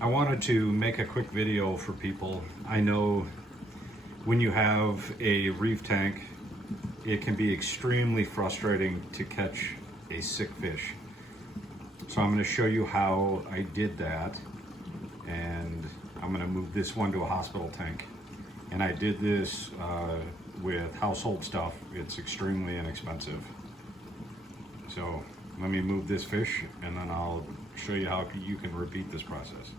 I wanted to make a quick video for people. I know when you have a reef tank, it can be extremely frustrating to catch a sick fish. So I'm going to show you how I did that, and I'm going to move this one to a hospital tank. And I did this with household stuff. It's extremely inexpensive. So let me move this fish and then I'll show you how you can repeat this process.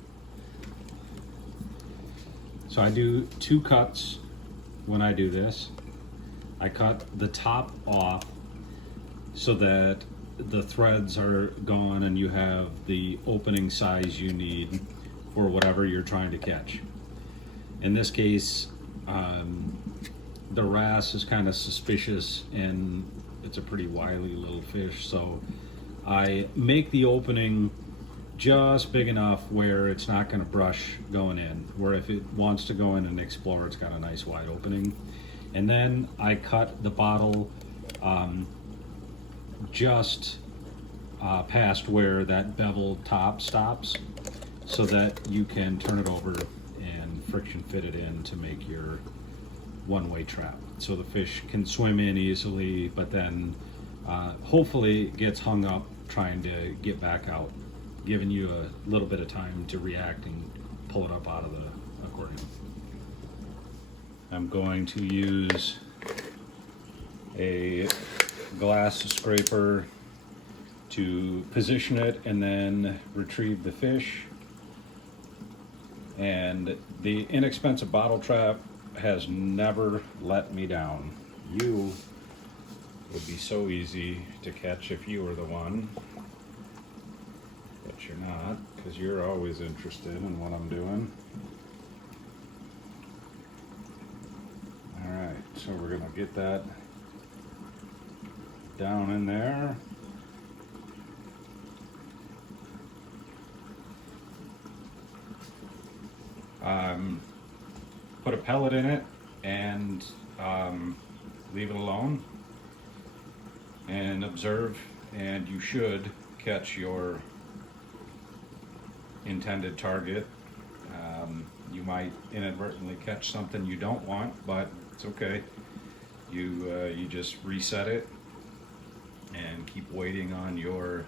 So I do 2 cuts when I do this. I cut the top off so that the threads are gone and you have the opening size you need for whatever you're trying to catch. In this case, the wrasse is kind of suspicious and it's a pretty wily little fish, so I make the opening just big enough where it's not going to brush going in, where if it wants to go in and explore, it's got a nice wide opening. And then I cut the bottle just past where that bevel top stops, so that you can turn it over and friction fit it in to make your one-way trap. So the fish can swim in easily, but then hopefully it gets hung up trying to get back out, giving you a little bit of time to react and pull it up out of the aquarium. I'm going to use a glass scraper to position it and then retrieve the fish. And the inexpensive bottle trap has never let me down. You would be so easy to catch if you were the one, but you're not, because you're always interested in what I'm doing. All right, so we're gonna get that down in there. Put a pellet in it and leave it alone and observe, and you should catch your intended target. You might inadvertently catch something you don't want, but it's okay. You just reset it and keep waiting on your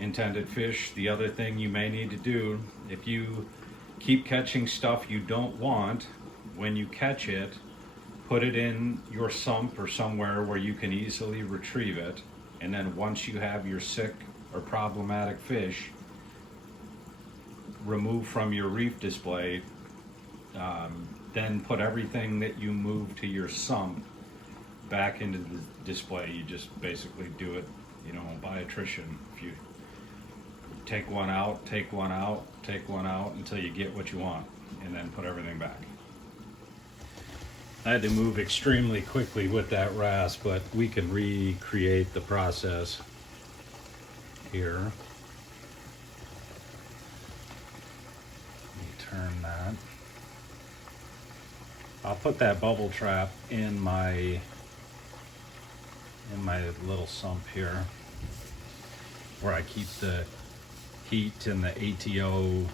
intended fish. The other thing you may need to do, if you keep catching stuff you don't want, when you catch it, put it in your sump or somewhere where you can easily retrieve it. And then once you have your sick or problematic fish removed from your reef display, then put everything that you move to your sump back into the display. You just basically do it, by attrition. If you take one out, take one out, take one out until you get what you want, and then put everything back. I had to move extremely quickly with that wrasse, but we can recreate the process here. Let me turn that. I'll put that bubble trap in my little sump here, where I keep the heat and the ATO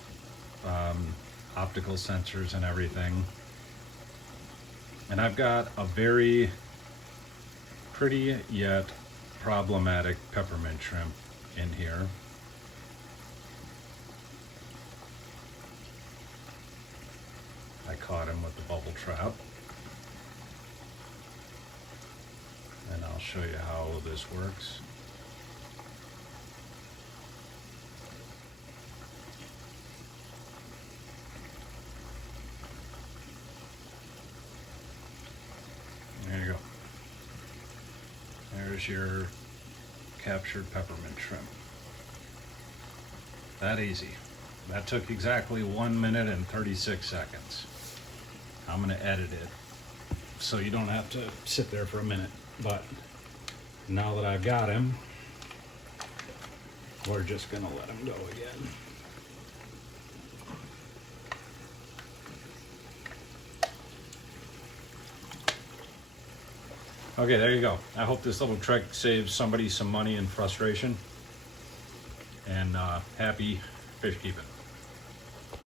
optical sensors and everything. And I've got a very pretty yet problematic peppermint shrimp in here. I caught him with the bubble trap. And I'll show you how this works. There you go. There's your captured peppermint shrimp. That easy. That took exactly 1 minute and 36 seconds. I'm gonna edit it so you don't have to sit there for a minute. But now that I've got him, we're just gonna let him go again. Okay, there you go. I hope this little trick saves somebody some money and frustration. And happy fish keeping.